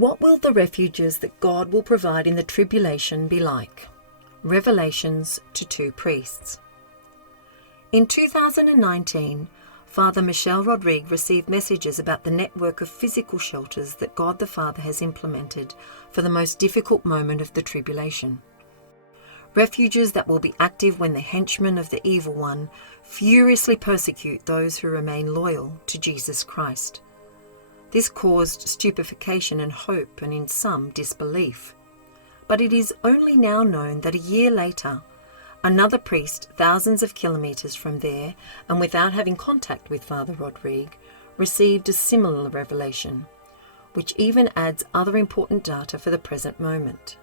What will the refuges that God will provide in the tribulation be like? Revelations to two priests. In 2019, Father Michel Rodrigue received messages about the network of physical shelters that God the Father has implemented for the most difficult moment of the tribulation. Refuges that will be active when the henchmen of the evil one furiously persecute those who remain loyal to Jesus Christ. This caused stupefaction and hope, and in some disbelief. But it is only now known that a year later, another priest, thousands of kilometres from there, and without having contact with Father Rodrigue, received a similar revelation, which even adds other important data for the present moment.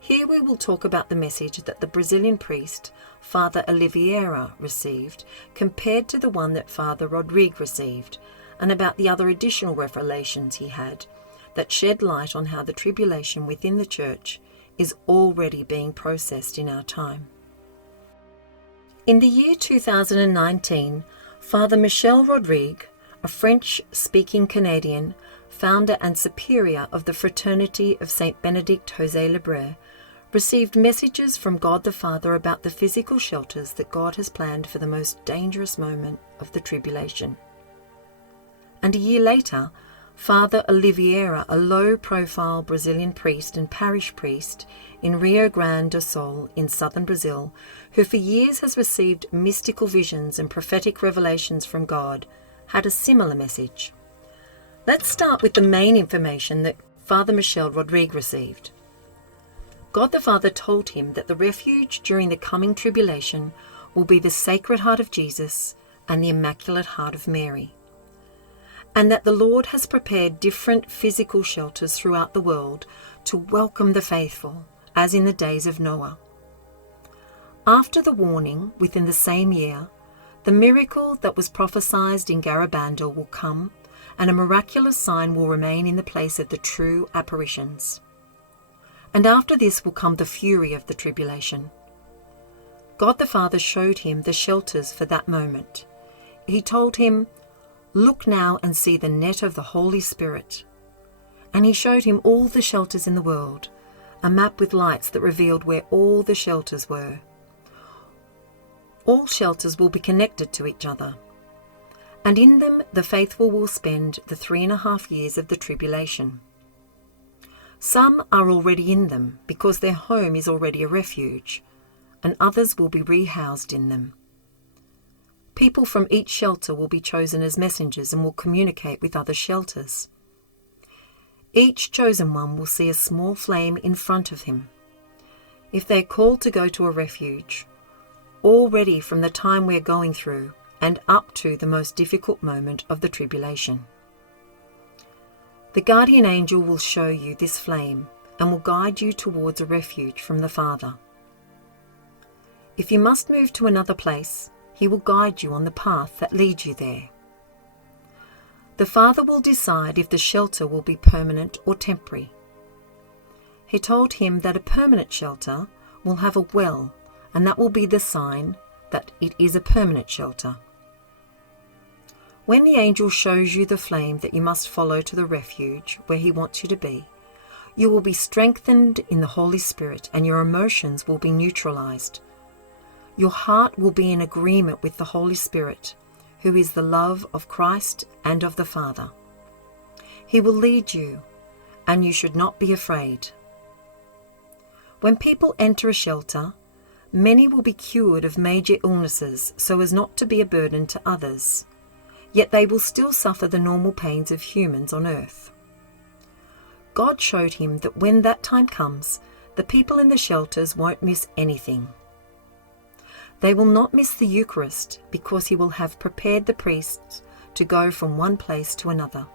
Here we will talk about the message that the Brazilian priest, Father Oliveira, received, compared to the one that Father Rodrigue received, and about the other additional revelations he had that shed light on how the tribulation within the Church is already being processed in our time. In the year 2019, Father Michel Rodrigue, a French-speaking Canadian, founder and superior of the Fraternity of Saint Benedict José Libre, received messages from God the Father about the physical shelters that God has planned for the most dangerous moment of the tribulation. And a year later, Father Oliveira, a low-profile Brazilian priest and parish priest in Rio Grande do Sul in southern Brazil, who for years has received mystical visions and prophetic revelations from God, had a similar message. Let's start with the main information that Father Michel Rodrigue received. God the Father told him that the refuge during the coming tribulation will be the Sacred Heart of Jesus and the Immaculate Heart of Mary, and that the Lord has prepared different physical shelters throughout the world to welcome the faithful, as in the days of Noah. After the warning, within the same year, the miracle that was prophesied in Garabandal will come, and a miraculous sign will remain in the place of the true apparitions. And after this will come the fury of the tribulation. God the Father showed him the shelters for that moment. He told him, "Look now and see the net of the Holy Spirit." And he showed him all the shelters in the world, a map with lights that revealed where all the shelters were. All shelters will be connected to each other, and in them the faithful will spend the 3.5 years of the tribulation. Some are already in them because their home is already a refuge, and others will be rehoused in them. People from each shelter will be chosen as messengers and will communicate with other shelters. Each chosen one will see a small flame in front of him. If they are called to go to a refuge, already from the time we are going through and up to the most difficult moment of the tribulation. The guardian angel will show you this flame and will guide you towards a refuge from the Father. If you must move to another place, he will guide you on the path that leads you there. The Father will decide if the shelter will be permanent or temporary. He told him that a permanent shelter will have a well, and that will be the sign that it is a permanent shelter. When the angel shows you the flame that you must follow to the refuge where he wants you to be, you will be strengthened in the Holy Spirit and your emotions will be neutralized. Your heart will be in agreement with the Holy Spirit, who is the love of Christ and of the Father. He will lead you, and you should not be afraid. When people enter a shelter, many will be cured of major illnesses so as not to be a burden to others. Yet they will still suffer the normal pains of humans on earth. God showed him that when that time comes, the people in the shelters won't miss anything. They will not miss the Eucharist because he will have prepared the priests to go from one place to another.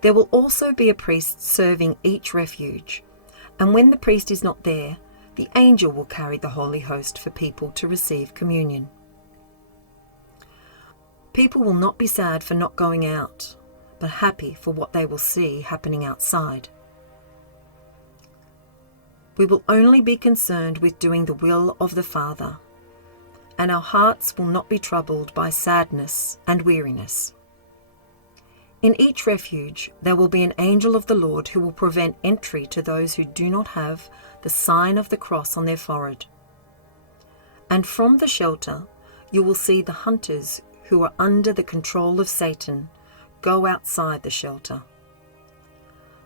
There will also be a priest serving each refuge, and when the priest is not there, the angel will carry the Holy Host for people to receive communion. People will not be sad for not going out, but happy for what they will see happening outside. We will only be concerned with doing the will of the Father, and our hearts will not be troubled by sadness and weariness. In each refuge there will be an angel of the Lord who will prevent entry to those who do not have the sign of the cross on their forehead. And from the shelter you will see the hunters who are under the control of Satan go outside the shelter.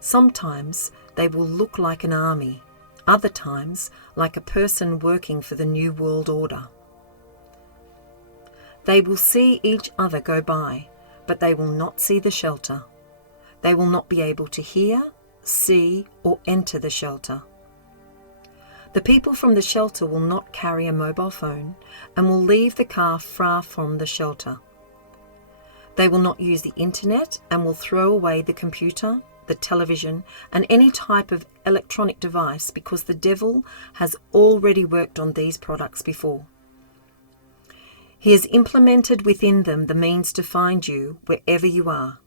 Sometimes they will look like an army, other times like a person working for the New World Order. They will see each other go by, but they will not see the shelter. They will not be able to hear, see, or enter the shelter. The people from the shelter will not carry a mobile phone and will leave the car far from the shelter. They will not use the internet and will throw away the computer, the television, and any type of electronic device because the devil has already worked on these products before. He has implemented within them the means to find you wherever you are.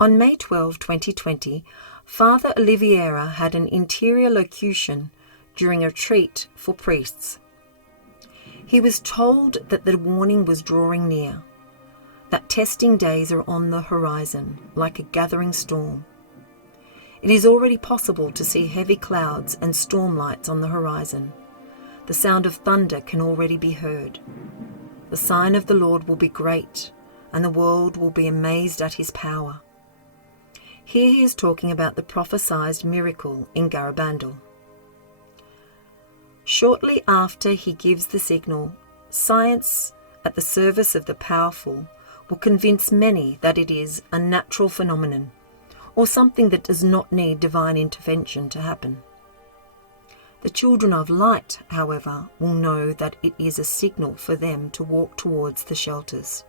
On May 12, 2020, Father Oliveira had an interior locution during a retreat for priests. He was told that the warning was drawing near, that testing days are on the horizon like a gathering storm. It is already possible to see heavy clouds and storm lights on the horizon. The sound of thunder can already be heard. The sign of the Lord will be great, and the world will be amazed at his power. Here he is talking about the prophesied miracle in Garabandal. Shortly after he gives the signal, science at the service of the powerful will convince many that it is a natural phenomenon, or something that does not need divine intervention to happen. The children of light, however, will know that it is a signal for them to walk towards the shelters.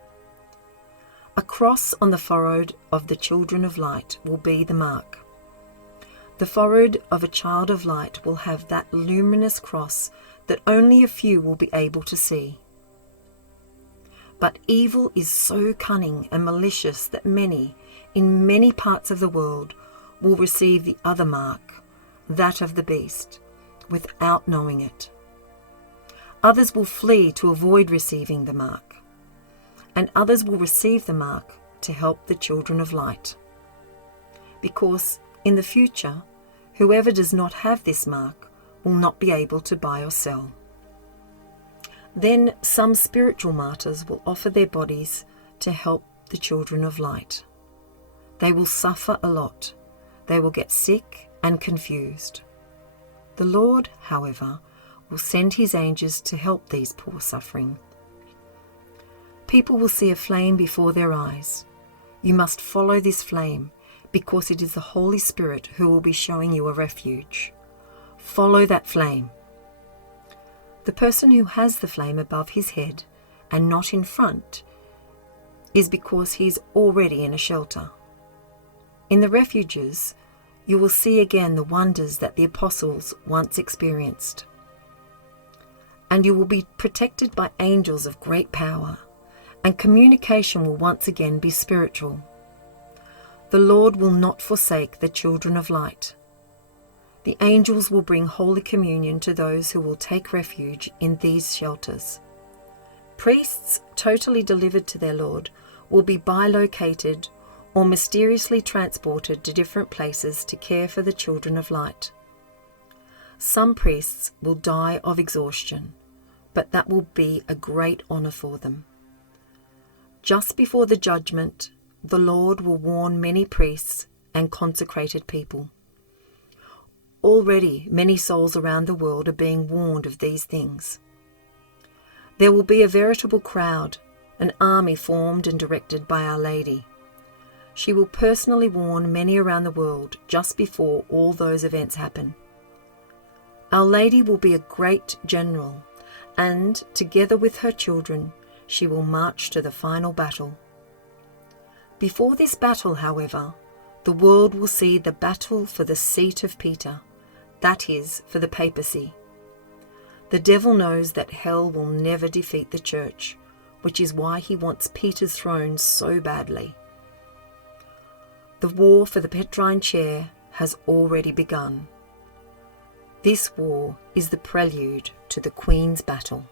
A cross on the forehead of the children of light will be the mark. The forehead of a child of light will have that luminous cross that only a few will be able to see. But evil is so cunning and malicious that many, in many parts of the world, will receive the other mark, that of the beast, without knowing it. Others will flee to avoid receiving the mark, and others will receive the mark to help the children of light. Because in the future, whoever does not have this mark will not be able to buy or sell. Then some spiritual martyrs will offer their bodies to help the children of light. They will suffer a lot. They will get sick and confused. The Lord, however, will send his angels to help these poor suffering. People will see a flame before their eyes. You must follow this flame because it is the Holy Spirit who will be showing you a refuge. Follow that flame. The person who has the flame above his head and not in front is because he is already in a shelter. In the refuges, you will see again the wonders that the apostles once experienced. And you will be protected by angels of great power, and communication will once again be spiritual. The Lord will not forsake the children of light. The angels will bring Holy Communion to those who will take refuge in these shelters. Priests totally delivered to their Lord will be bilocated or mysteriously transported to different places to care for the children of light. Some priests will die of exhaustion, but that will be a great honor for them. Just before the judgment, the Lord will warn many priests and consecrated people. Already, many souls around the world are being warned of these things. There will be a veritable crowd, an army formed and directed by Our Lady. She will personally warn many around the world just before all those events happen. Our Lady will be a great general, and, together with her children, she will march to the final battle. Before this battle, however, the world will see the battle for the seat of Peter, that is, for the papacy. The devil knows that hell will never defeat the church, which is why he wants Peter's throne so badly. The war for the Petrine chair has already begun. This war is the prelude to the Queen's battle.